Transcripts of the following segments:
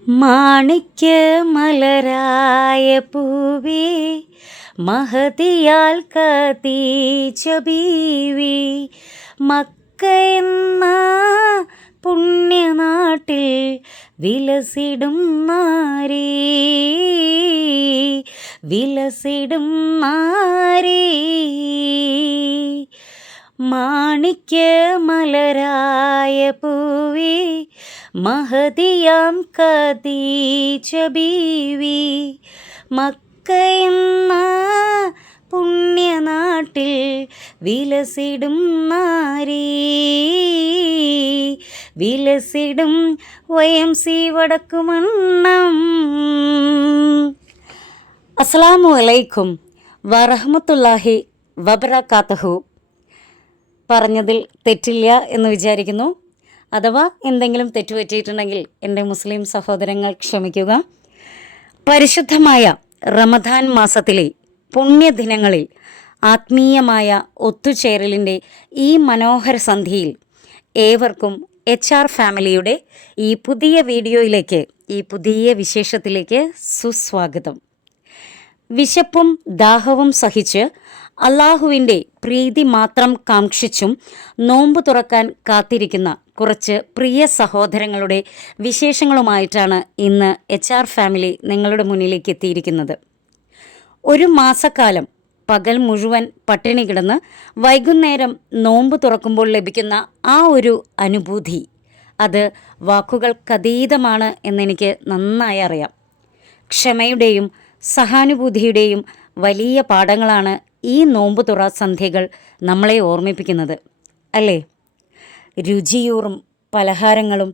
മാണിക്യ മലരായ പൂവേ, മഹതിയാൽ കതീജ ബീവി, മക്ക എന്ന പുണ്യനാട്ടിൽ വിലസിടും നാരീ, വിലസിടും നാരീ. മാണിക്യ മലരായ പൂവേ, മഹതിയാം കതീജ ബീവി, മക്ക എന്ന പുണ്യനാട്ടിൽ വിലസിടും നാരീ, വിലസിടും YMC വടക്കുമണ്ണം. അസ്സലാമു അലൈക്കും വറഹ്മത്തുള്ളാഹി വബറകാതുഹു. പറഞ്ഞതിൽ തെറ്റില്ല എന്ന് വിചാരിക്കുന്നു. അഥവാ എന്തെങ്കിലും തെറ്റുപറ്റിയിട്ടുണ്ടെങ്കിൽ എൻ്റെ മുസ്ലിം സഹോദരങ്ങൾ ക്ഷമിക്കുക. പരിശുദ്ധമായ റമദാൻ മാസത്തിലെ പുണ്യദിനങ്ങളിൽ ആത്മീയമായ ഒത്തുചേരലിൻ്റെ ഈ മനോഹര സന്ധ്യയിൽ ഏവർക്കും HR ഫാമിലിയുടെ ഈ പുതിയ വീഡിയോയിലേക്ക്, ഈ പുതിയ വിശേഷത്തിലേക്ക് സുസ്വാഗതം. വിശപ്പും ദാഹവും സഹിച്ച് അള്ളാഹുവിൻ്റെ പ്രീതി മാത്രം കാംക്ഷിച്ചും നോമ്പ് തുറക്കാൻ കാത്തിരിക്കുന്ന കുറച്ച് പ്രിയ സഹോദരങ്ങളുടെ വിശേഷങ്ങളുമായിട്ടാണ് ഇന്ന് HR ഫാമിലി നിങ്ങളുടെ മുന്നിലേക്ക് എത്തിയിരിക്കുന്നത്. ഒരു മാസക്കാലം പകൽ മുഴുവൻ പട്ടിണി കിടന്ന് വൈകുന്നേരം നോമ്പ് തുറക്കുമ്പോൾ ലഭിക്കുന്ന ആ ഒരു അനുഭൂതി, അത് വാക്കുകൾക്കതീതമാണ് എന്നെനിക്ക് നന്നായി അറിയാം. ക്ഷമയുടെയും സഹാനുഭൂതിയുടെയും വലിയ പാഠങ്ങളാണ് ഈ നോമ്പ് തുറ സന്ധ്യകൾ നമ്മളെ ഓർമ്മിപ്പിക്കുന്നത്, അല്ലേ? രുചിയൂറും പലഹാരങ്ങളും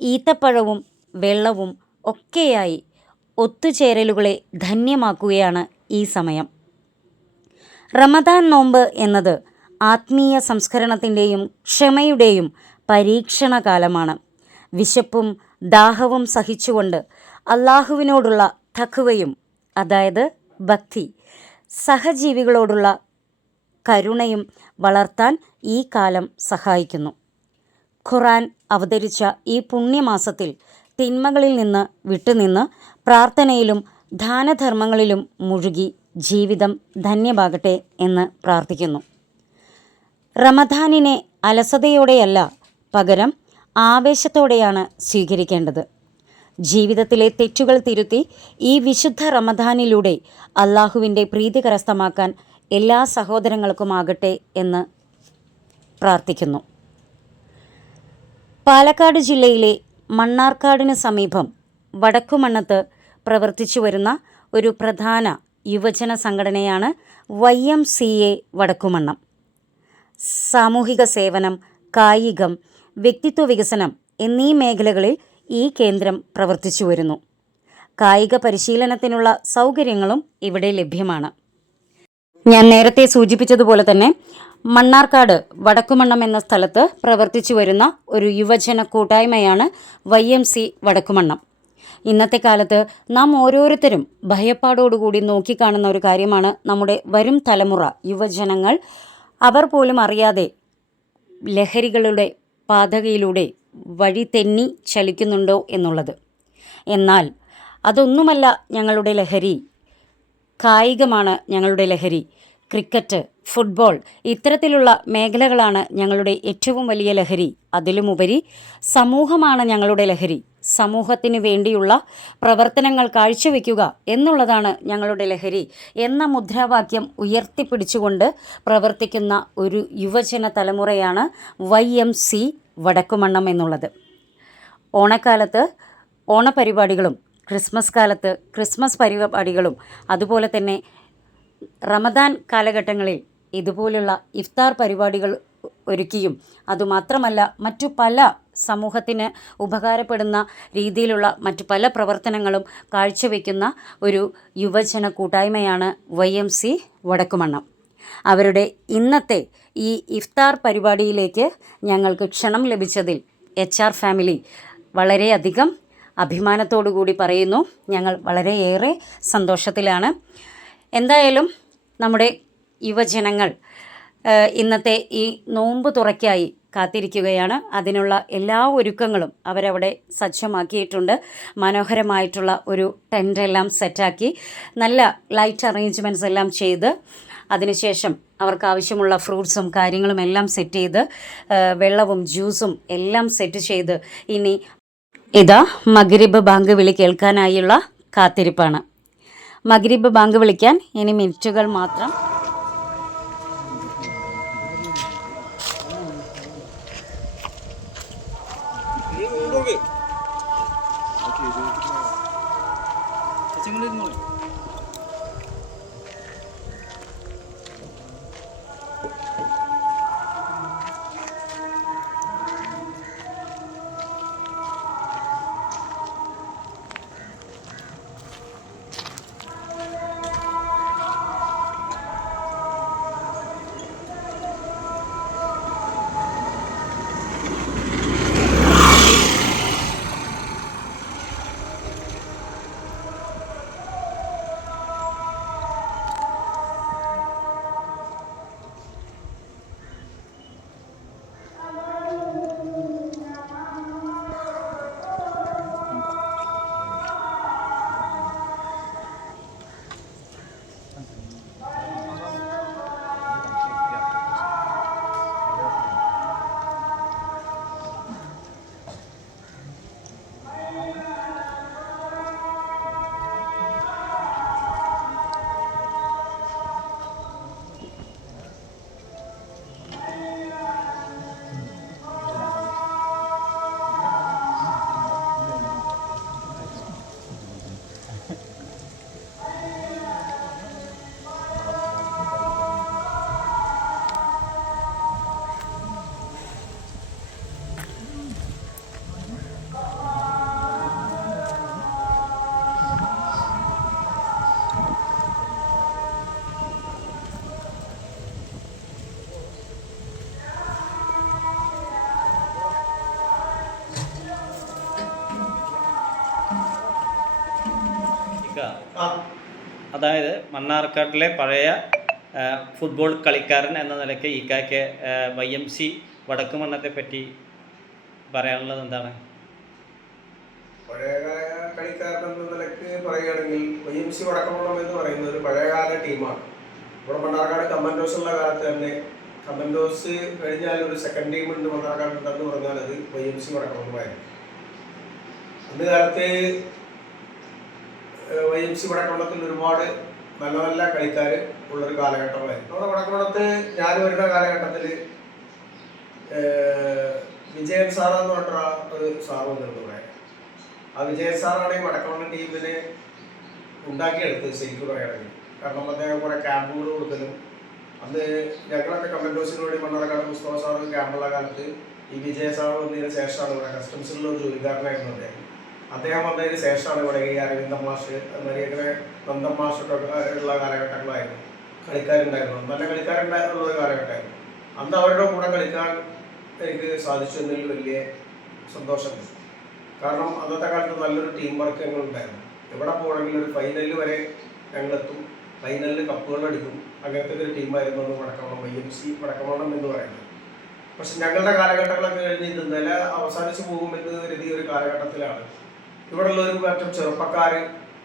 ഈത്തപ്പഴവും വെള്ളവും ഒക്കെയായി ഒത്തുചേരലുകളെ ധന്യമാക്കുകയാണ് ഈ സമയം. റമദാൻ നോമ്പ് എന്നത് ആത്മീയ സംസ്കരണത്തിൻ്റെയും ക്ഷമയുടെയും പരീക്ഷണ കാലമാണ്. വിശപ്പും ദാഹവും സഹിച്ചുകൊണ്ട് അള്ളാഹുവിനോടുള്ള തഖ്വയും, അതായത് ഭക്തി, സഹജീവികളോടുള്ള കരുണയും വളർത്താൻ ഈ കാലം സഹായിക്കുന്നു. ഖുർആൻ അവതരിച്ച ഈ പുണ്യമാസത്തിൽ തിന്മകളിൽ നിന്ന് വിട്ടുനിന്ന് പ്രാർത്ഥനയിലും ദാനധർമ്മങ്ങളിലും മുഴുകി ജീവിതം ധന്യമാകട്ടെ എന്ന് പ്രാർത്ഥിക്കുന്നു. റമദാനിനെ അലസതയോടെയല്ല, പകരം ആവേശത്തോടെയാണ് സ്വീകരിക്കേണ്ടത്. ജീവിതത്തിലെ തെറ്റുകൾ തിരുത്തി ഈ വിശുദ്ധ റമദാനിലൂടെ അള്ളാഹുവിൻ്റെ പ്രീതി കരസ്ഥമാക്കാൻ എല്ലാ സഹോദരങ്ങൾക്കുമാകട്ടെ എന്ന് പ്രാർത്ഥിക്കുന്നു. പാലക്കാട് ജില്ലയിലെ മണ്ണാർക്കാടിന് സമീപം വടക്കുമണ്ണത്ത് പ്രവർത്തിച്ചു വരുന്ന ഒരു പ്രധാന യുവജന സംഘടനയാണ് YMCA വടക്കുമണ്ണം. സാമൂഹിക സേവനം, കായികം, വ്യക്തിത്വ വികസനം എന്നീ മേഖലകളിൽ ഈ കേന്ദ്രം പ്രവർത്തിച്ചു വരുന്നു. കായിക പരിശീലനത്തിനുള്ള സൗകര്യങ്ങളും ഇവിടെ ലഭ്യമാണ്. ഞാൻ നേരത്തെ സൂചിപ്പിച്ചതുപോലെ തന്നെ മണ്ണാർക്കാട് വടക്കുമണ്ണം എന്ന സ്ഥലത്ത് പ്രവർത്തിച്ചു വരുന്ന ഒരു യുവജന കൂട്ടായ്മയാണ് YMC വടക്കുമണ്ണം. ഇന്നത്തെ കാലത്ത് നാം ഓരോരുത്തരും ഭയപ്പാടോടുകൂടി നോക്കിക്കാണുന്ന ഒരു കാര്യമാണ് നമ്മുടെ വരും തലമുറ, യുവജനങ്ങൾ അവർ പോലും അറിയാതെ ലഹരികളുടെ പാതകയിലൂടെ വഴി തെന്നി ചലിക്കുന്നുണ്ടോ എന്നുള്ളത്. എന്നാൽ അതൊന്നുമല്ല ഞങ്ങളുടെ ലഹരി. കായികമാണ് ഞങ്ങളുടെ ലഹരി. ക്രിക്കറ്റ്, ഫുട്ബോൾ ഇത്തരത്തിലുള്ള മേഖലകളാണ് ഞങ്ങളുടെ ഏറ്റവും വലിയ ലഹരി. അതിലുമുപരി സമൂഹമാണ് ഞങ്ങളുടെ ലഹരി. സമൂഹത്തിന് വേണ്ടിയുള്ള പ്രവർത്തനങ്ങൾ കാഴ്ചവെക്കുക എന്നുള്ളതാണ് ഞങ്ങളുടെ ലഹരി എന്ന മുദ്രാവാക്യം ഉയർത്തിപ്പിടിച്ചുകൊണ്ട് പ്രവർത്തിക്കുന്ന ഒരു യുവജന തലമുറയാണ് YMC വടക്കുമണ്ണം എന്നുള്ളത്. ഓണക്കാലത്ത് ഓണപരിപാടികളും ക്രിസ്മസ് കാലത്ത് ക്രിസ്മസ് പരിപാടികളും അതുപോലെ തന്നെ റമദാൻ കാലഘട്ടങ്ങളിൽ ഇതുപോലുള്ള ഇഫ്താർ പരിപാടികൾ ഒരുക്കിയും അതുമാത്രമല്ല മറ്റു പല സമൂഹത്തിന് ഉപകാരപ്പെടുന്ന രീതിയിലുള്ള മറ്റു പല പ്രവർത്തനങ്ങളും കാഴ്ചവെക്കുന്ന ഒരു യുവജന കൂട്ടായ്മയാണ് YMC വടക്കുമണ്ണം. അവരുടെ ഇന്നത്തെ ഈ ഇഫ്താർ പരിപാടിയിലേക്ക് ഞങ്ങൾക്ക് ക്ഷണം ലഭിച്ചതിൽ HR ഫാമിലി വളരെയധികം അഭിമാനത്തോടു കൂടി പറയുന്നു. ഞങ്ങൾ വളരെയേറെ സന്തോഷത്തിലാണ്. എന്തായാലും നമ്മുടെ യുവജനങ്ങൾ ഇന്നത്തെ ഈ നോമ്പ് തുറയ്ക്കായി കാത്തിരിക്കുകയാണ്. അതിനുള്ള എല്ലാ ഒരുക്കങ്ങളും അവരവിടെ സജ്ജമാക്കിയിട്ടുണ്ട്. മനോഹരമായിട്ടുള്ള ഒരു ടെൻ്റെല്ലാം സെറ്റാക്കി നല്ല ലൈറ്റ് അറേഞ്ച്മെൻറ്റ്സ് എല്ലാം ചെയ്ത് അതിനുശേഷം അവർക്ക് ആവശ്യമുള്ള ഫ്രൂട്ട്സും കാര്യങ്ങളും എല്ലാം സെറ്റ് ചെയ്ത് വെള്ളവും ജ്യൂസും എല്ലാം സെറ്റ് ചെയ്ത് ഇനി ഇതാ മഗ്രിബ് ബാങ്ക് വിളി കേൾക്കാനായുള്ള കാത്തിരിപ്പാണ്. മഗ്രിബ് ബാങ്ക് വിളിക്കാൻ ഇനി മിനിറ്റുകൾ മാത്രം. അതായത് മണ്ണാർക്കാട്ടിലെ പഴയ ഫുട്ബോൾ കളിക്കാരൻ എന്ന നിലയ്ക്ക് ഇക്കായ്ക്ക് YMC വടക്കുമണ്ണത്തെ പറ്റി പറയാനുള്ളത് എന്താണ്? പഴയകാല കളിക്കാരൻ എന്ന നിലയ്ക്ക് പറയുകയാണെങ്കിൽ YMC വടക്കുമണ്ണം എന്ന് പറയുന്നത് ഒരു പഴയകാല ടീമാണ്. ഇവിടെ മണ്ണാർക്കാട് കമൻഡോസ് ഉള്ള കാലത്ത് തന്നെ കമൻഡോസ് കഴിഞ്ഞാൽ ഒരു സെക്കൻഡ് ടീം ഉണ്ട് മണ്ണാർക്കാട് ഉണ്ടെന്ന് പറഞ്ഞാൽ അത് YMC വടക്കുമണ്ണമായിരുന്നു. അന്ന് കാലത്ത് YMC വടക്കുമണ്ണത്തിൽ ഒരുപാട് നല്ല നല്ല കളിക്കാർ ഉള്ളൊരു കാലഘട്ടമായിരുന്നു. നമ്മുടെ വടക്കുമണ്ണത്ത് ഞാൻ വരുന്ന കാലഘട്ടത്തിൽ വിജയൻ സാർ എന്ന് പറഞ്ഞ ഒരു സാർ വന്നിരുന്നു ഇവിടെ. ആ വിജയൻ സാറാണ് ഈ വടക്കുമണ്ണ ടീമിനെ ഉണ്ടാക്കിയെടുത്തത് ശരിക്കും പറയുകയാണെങ്കിൽ. കാരണം അദ്ദേഹം കുറെ ക്യാമ്പുകൾ കൊടുക്കലും അന്ന് ഞങ്ങളൊക്കെ കമൻഡോസിന് വേണ്ടി മണ്ണാർക്കാട് മുസ്തഫ സാർ ക്യാമ്പുള്ള കാലത്ത് ഈ വിജയ സാർ വന്നതിന് ശേഷമാണ് ഇവിടെ കസ്റ്റംസിലുള്ള ഒരു ജോലിക്കാരനായിരുന്നു അദ്ദേഹം വന്നതിന് ശേഷമാണ് ഇവിടെ ഈ അരവിന്ദ മാഷ് അതുമാതിരി നന്ദൻ മാഷൊക്കെ ഉള്ള കാലഘട്ടങ്ങളായിരുന്നു. കളിക്കാരുണ്ടായിരുന്നു, നല്ല കളിക്കാരുണ്ടായിട്ടുള്ള ഒരു കാലഘട്ടമായിരുന്നു. അന്ന് അവരുടെ കൂടെ കളിക്കാൻ എനിക്ക് സാധിച്ചു എന്നതിൽ വലിയ സന്തോഷമുണ്ട്. കാരണം അന്നത്തെ കാലത്ത് നല്ലൊരു ടീം വർക്ക് ഞങ്ങളുണ്ടായിരുന്നു. എവിടെ പോകണമെങ്കിലും ഒരു ഫൈനലിൽ വരെ ഞങ്ങളെത്തും, ഫൈനലിൽ കപ്പുകൾ അടിക്കും. അങ്ങനത്തെ ഒരു ടീമായിരുന്നു അന്ന് വടക്കുമണ്ണം YMC വടക്കുമണ്ണം എന്ന് പറയുന്നത്. പക്ഷെ ഞങ്ങളുടെ കാലഘട്ടങ്ങളൊക്കെ കഴിഞ്ഞ് ഇത് നില അവസാനിച്ചു പോകുമെന്ന് കരുതിയ ഒരു കാലഘട്ടത്തിലാണ് ഇവിടെയുള്ള ഒരു മാറ്റം ചെറുപ്പക്കാർ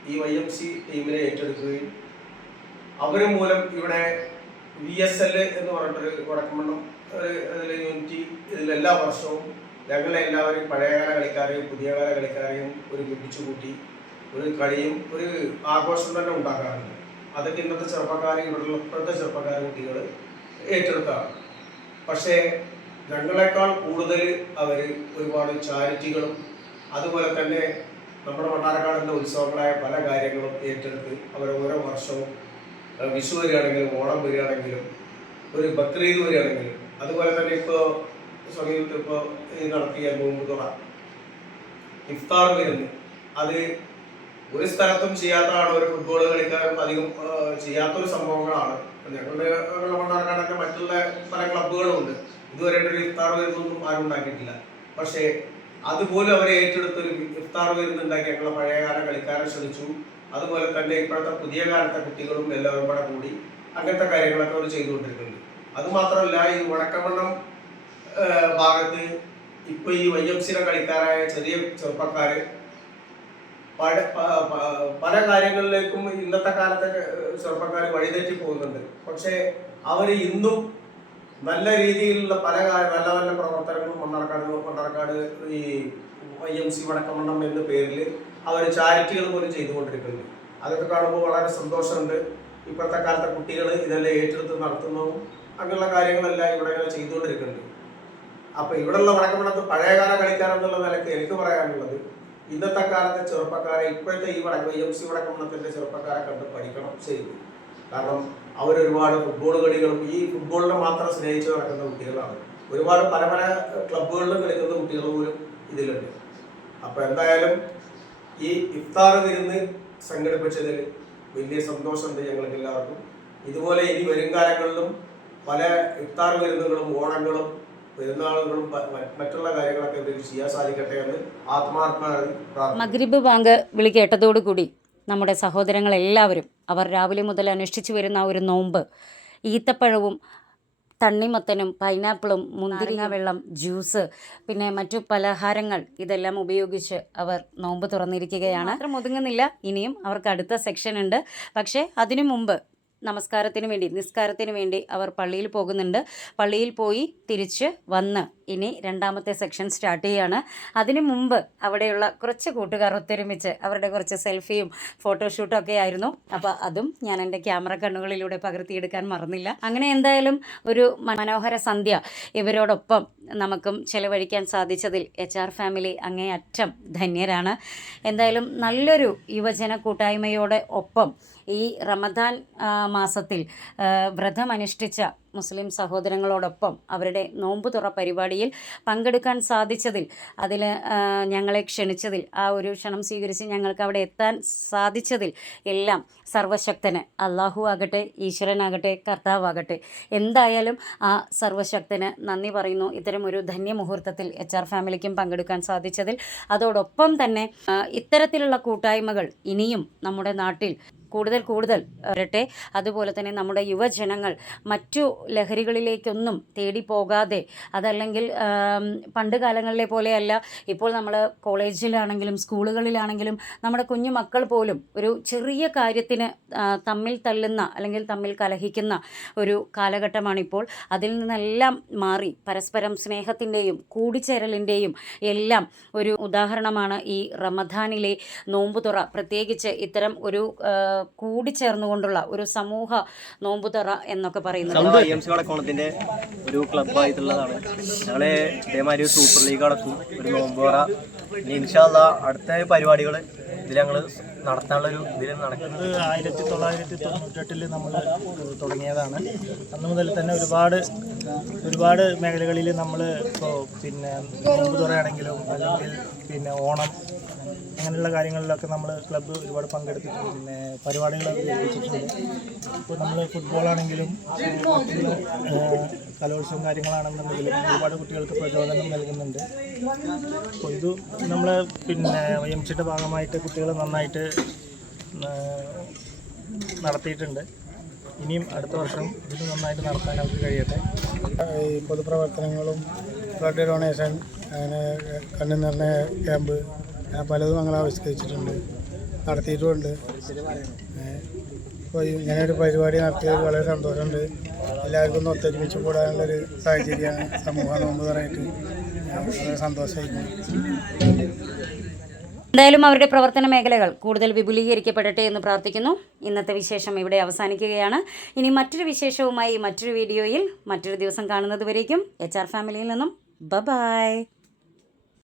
ഈ YMC ടീമിനെ ഏറ്റെടുക്കുകയും അവർ മൂലം ഇവിടെ VSL എന്ന് പറഞ്ഞിട്ടൊരു വടക്കുമണ്ണം അതിൽ യൂണിറ്റി ഇതിലെല്ലാ വർഷവും ഞങ്ങളെ എല്ലാവരെയും പഴയകാല കളിക്കാരെയും പുതിയ കാല കളിക്കാരെയും ഒരു പിടിച്ചു കൂട്ടി ഒരു കളിയും ഒരു ആഘോഷം തന്നെ ഉണ്ടാക്കാറുണ്ട്. അതൊക്കെ ഇന്നത്തെ ചെറുപ്പക്കാർ ഇവിടെയുള്ള ഇപ്പോഴത്തെ ചെറുപ്പക്കാർ കുട്ടികൾ ഏറ്റെടുത്താണ്. പക്ഷേ ഞങ്ങളെക്കാൾ കൂടുതൽ അവർ ഒരുപാട് ചാരിറ്റികളും അതുപോലെ തന്നെ നമ്മുടെ മണ്ണാർക്കാടിൻ്റെ ഉത്സവങ്ങളായ പല കാര്യങ്ങളും ഏറ്റെടുത്ത് അവർ ഓരോ വർഷവും വിഷു വരികയാണെങ്കിലും ഓണം വരികയാണെങ്കിലും ഒരു ബക്രീദ് വരികയാണെങ്കിലും അതുപോലെ തന്നെ ഇപ്പോൾ സമീപത്ത് ഇപ്പോൾ നടത്തിയ നോമ്പുതുറ ഇഫ്താർ വരുന്നു. അത് ഒരു സ്ഥലത്തും ചെയ്യാത്തതാണ്, ഒരു ഫുട്ബോൾ കളിക്കാരും അധികം ചെയ്യാത്തൊരു സംഭവങ്ങളാണ്. ഞങ്ങളുടെ മണ്ണാർക്കാടൊക്കെ മറ്റുള്ള പല ക്ലബ്ബുകളും ഉണ്ട്, ഇതുവരെ ഒരു ഇഫ്താർ വരുന്നൊന്നും ആരും ഉണ്ടാക്കിയിട്ടില്ല. പക്ഷേ അതുപോലും അവരെ ഏറ്റെടുത്തൊരു ഇഫ്താർ വരുന്നുണ്ടാക്കി ഞങ്ങളെ പഴയകാല കളിക്കാരെ ശ്രമിച്ചു. അതുപോലെ തന്നെ ഇപ്പോഴത്തെ പുതിയ കാലത്തെ കുട്ടികളും എല്ലാവരും കൂടെ കൂടി അങ്ങനത്തെ കാര്യങ്ങളൊക്കെ അവർ ചെയ്തുകൊണ്ടിരിക്കുന്നുണ്ട്. അതുമാത്രമല്ല ഈ വടക്കമണ്ണം ഭാഗത്ത് ഇപ്പൊ ഈ YMC കളിക്കാരായ ചെറിയ ചെറുപ്പക്കാര് പല കാര്യങ്ങളിലേക്കും ഇന്നത്തെ കാലത്തെ ചെറുപ്പക്കാർ വഴിതെറ്റി പോകുന്നുണ്ട്. പക്ഷേ അവർ ഇന്നും നല്ല രീതിയിലുള്ള പല നല്ല നല്ല പ്രവർത്തനങ്ങളും മണ്ണാർക്കാട് ഈ YMC വടക്കമണ്ണം എന്ന പേരിൽ അവർ ചാരിറ്റികൾ പോലും ചെയ്തുകൊണ്ടിരിക്കുന്നുണ്ട്. അതൊക്കെ കാണുമ്പോൾ വളരെ സന്തോഷമുണ്ട്. ഇപ്പോഴത്തെ കാലത്തെ കുട്ടികൾ ഇതെല്ലാം ഏറ്റെടുത്ത് നടത്തുന്നതും അങ്ങനെയുള്ള കാര്യങ്ങളെല്ലാം ഇവിടെ ഇങ്ങനെ ചെയ്തുകൊണ്ടിരിക്കുന്നുണ്ട്. അപ്പൊ ഇവിടെയുള്ള വടക്കമണ്ണത്ത് പഴയകാല കളിക്കാരെന്നുള്ള നിലയ്ക്ക് എനിക്ക് പറയാനുള്ളത്, ഇന്നത്തെ കാലത്തെ ചെറുപ്പക്കാരെ ഇപ്പോഴത്തെ ഈ YMC വടക്കമണ്ണത്തിന്റെ ചെറുപ്പക്കാരെ കണ്ട് പഠിക്കണം ശരി. കാരണം അവരൊരുപാട് ഫുട്ബോൾ കളികളും ഈ ഫുട്ബോളിനെ മാത്രം സ്നേഹിച്ച് നടക്കുന്ന കുട്ടികളാണ്. ഒരുപാട് പല പല ക്ലബ്ബുകളിലും കളിക്കുന്ന കുട്ടികൾ പോലും ഇതിലുണ്ട്. അപ്പൊ എന്തായാലും ഈ ഇഫ്താർ വിരുന്ന് സംഘടിപ്പിച്ചതിൽ വലിയ സന്തോഷമുണ്ട് ഞങ്ങൾക്ക് എല്ലാവർക്കും. ഇതുപോലെ ഇനി വരും കാലങ്ങളിലും പല ഇഫ്താർ വിരുന്നുകളും ഓണങ്ങളും പെരുന്നാളുകളും മറ്റുള്ള കാര്യങ്ങളൊക്കെ ഇവർക്ക് ചെയ്യാൻ സാധിക്കട്ടെ എന്ന് ആത്മാർത്ഥമായി പ്രാർത്ഥിക്കുന്നു. മഗ്രിബ് ബാങ്ക് വിളി കേട്ടതോടുകൂടി നമ്മുടെ സഹോദരങ്ങളെല്ലാവരും അവർ രാവിലെ മുതൽ അനുഷ്ഠിച്ചു വരുന്ന ഒരു നോമ്പ്, ഈത്തപ്പഴവും തണ്ണിമത്തനും പൈനാപ്പിളും മുന്തിരിങ്ങ വെള്ളം, ജ്യൂസ്, പിന്നെ മറ്റു പലഹാരങ്ങൾ ഇതെല്ലാം ഉപയോഗിച്ച് അവർ നോമ്പ് തുറന്നിരിക്കുകയാണ്. മാത്രം ഒതുങ്ങുന്നില്ല, ഇനിയും അവർക്ക് അടുത്ത സെക്ഷൻ ഉണ്ട്. പക്ഷേ അതിനു മുമ്പ് നിസ്കാരത്തിന് വേണ്ടി അവർ പള്ളിയിൽ പോകുന്നുണ്ട്. പള്ളിയിൽ പോയി തിരിച്ച് വന്ന് ഇനി രണ്ടാമത്തെ സെക്ഷൻ സ്റ്റാർട്ട് ചെയ്യുകയാണ്. അതിനു മുമ്പ് അവിടെയുള്ള കുറച്ച് കൂട്ടുകാർ ഒത്തൊരുമിച്ച് അവരുടെ കുറച്ച് സെൽഫിയും ഫോട്ടോഷൂട്ടും ഒക്കെ ആയിരുന്നു. അപ്പോൾ അതും ഞാൻ എൻ്റെ ക്യാമറ കണ്ണുകളിലൂടെ പകർത്തിയെടുക്കാൻ മറന്നില്ല. അങ്ങനെ എന്തായാലും ഒരു മനോഹര സന്ധ്യ ഇവരോടൊപ്പം നമുക്കും ചെലവഴിക്കാൻ സാധിച്ചതിൽ HR ഫാമിലി അങ്ങേയറ്റം ധന്യരാണ്. എന്തായാലും നല്ലൊരു യുവജന കൂട്ടായ്മയോടെ ഒപ്പം ഈ റമദാൻ മാസത്തിൽ വ്രതമനുഷ്ഠിച്ച മുസ്ലിം സഹോദരങ്ങളോടൊപ്പം അവരുടെ നോമ്പുതുറ പരിപാടിയിൽ പങ്കെടുക്കാൻ സാധിച്ചതിൽ, അതിൽ ഞങ്ങളെ ക്ഷണിച്ചതിൽ, ആ ഒരു ക്ഷണം സ്വീകരിച്ച് ഞങ്ങൾക്ക് അവിടെ എത്താൻ സാധിച്ചതിൽ എല്ലാം സർവശക്തന്, അള്ളാഹു ആകട്ടെ, ഈശ്വരനാകട്ടെ, കർത്താവാകട്ടെ, എന്തായാലും ആ സർവശക്തന് നന്ദി പറയുന്നു. ഇത്തരം ഒരു ധന്യമുഹൂർത്തത്തിൽ HR ഫാമിലിക്കും പങ്കെടുക്കാൻ സാധിച്ചതിൽ. അതോടൊപ്പം തന്നെ ഇത്തരത്തിലുള്ള കൂട്ടായ്മകൾ ഇനിയും നമ്മുടെ നാട്ടിൽ കൂടുതൽ വരട്ടെ. അതുപോലെ തന്നെ നമ്മുടെ യുവജനങ്ങൾ മറ്റു ലഹരികളിലേക്കൊന്നും തേടി പോകാതെ, അതല്ലെങ്കിൽ പണ്ട് കാലങ്ങളിലെ പോലെയല്ല, ഇപ്പോൾ നമ്മൾ കോളേജിലാണെങ്കിലും സ്കൂളുകളിലാണെങ്കിലും നമ്മുടെ കുഞ്ഞു മക്കൾ പോലും ഒരു ചെറിയ കാര്യത്തിന് തമ്മിൽ തല്ലുന്ന അല്ലെങ്കിൽ തമ്മിൽ കലഹിക്കുന്ന ഒരു കാലഘട്ടമാണിപ്പോൾ. അതിൽ നിന്നെല്ലാം മാറി പരസ്പരം സ്നേഹത്തിൻ്റെയും കൂടിച്ചേരലിൻ്റെയും എല്ലാം ഒരു ഉദാഹരണമാണ് ഈ റമദാനിലെ നോമ്പുതുറ. പ്രത്യേകിച്ച് ഇത്തരം ഒരു കൂടിച്ചേർന്നുകൊണ്ടുള്ള ഒരു സമൂഹ നോമ്പുതുറ എന്നൊക്കെ പറയുന്നത്. YMC വടക്കോണത്തിന്റെ ഒരു ക്ലബ്ബായിട്ടുള്ളതാണ്. ഞങ്ങള് ഇതേമാതിരി ഒരു സൂപ്പർ ലീഗ് അടക്കും, ഒരു നോമ്പുതുറ. ഇനി ഇൻഷാ അല്ലാഹ് അടുത്ത പരിപാടികൾ ഇതിൽ ഞങ്ങൾ നടത്താനുള്ള ഒരു ഇതിൽ നടക്കുന്നത്. 1998 നമ്മൾ തുടങ്ങിയതാണ്. അന്ന് മുതൽ തന്നെ ഒരുപാട് മേഖലകളിൽ നമ്മൾ ഇപ്പോൾ പിന്നെ നോമ്പുതുറയാണെങ്കിലും അല്ലെങ്കിൽ പിന്നെ ഓണം അങ്ങനെയുള്ള കാര്യങ്ങളിലൊക്കെ നമ്മൾ ക്ലബ്ബ് ഒരുപാട് പങ്കെടുത്തിട്ടുണ്ട്. പിന്നെ പരിപാടികൾ അവതരിപ്പിച്ചിട്ടുണ്ട്. ഇപ്പോൾ നമ്മൾ ഫുട്ബോളാണെങ്കിലും കലോത്സവം കാര്യങ്ങളാണെന്നുണ്ടെങ്കിലും ഒരുപാട് കുട്ടികൾക്ക് പ്രചോദനം നൽകുന്നുണ്ട്. അപ്പോൾ ഇത് നമ്മൾ പിന്നെ YMCയുടെ ഭാഗമായിട്ട് കുട്ടികൾ നന്നായിട്ട് നടത്തിയിട്ടുണ്ട്. ഇനിയും അടുത്ത വർഷം ഇത് നന്നായിട്ട് നടത്താൻ അവർക്ക് കഴിയട്ടെ. ഈ പൊതുപ്രവർത്തനങ്ങളും ബ്ലഡ് ഡൊണേഷൻ, അങ്ങനെ കണ്ണു നിറഞ്ഞ ക്യാമ്പ്, പലതും ഞങ്ങൾ ആവിഷ്കരിച്ചിട്ടുണ്ട്, നടത്തിയിട്ടുമുണ്ട്. ഇപ്പോൾ ഇങ്ങനെ ഒരു പരിപാടി നടത്തിയത് വളരെ സന്തോഷമുണ്ട്. എല്ലാവർക്കും ഒന്ന് ഒത്തൊരുമിച്ച് കൂടാനുള്ളൊരു സാഹചര്യമാണ് സമൂഹ നോമ്പുതുറയായിട്ട്. വളരെ സന്തോഷമായിരിക്കും. എന്തായാലും അവരുടെ പ്രവർത്തന മേഖലകൾ കൂടുതൽ വിപുലീകരിക്കപ്പെടട്ടെ എന്ന് പ്രാർത്ഥിക്കുന്നു. ഇന്നത്തെ വിശേഷം ഇവിടെ അവസാനിക്കുകയാണ്. ഇനി മറ്റൊരു വിശേഷവുമായി മറ്റൊരു വീഡിയോയിൽ മറ്റൊരു ദിവസം കാണുന്നത് വരേക്കും HR ഫാമിലിയിൽ നിന്നും ബൈ.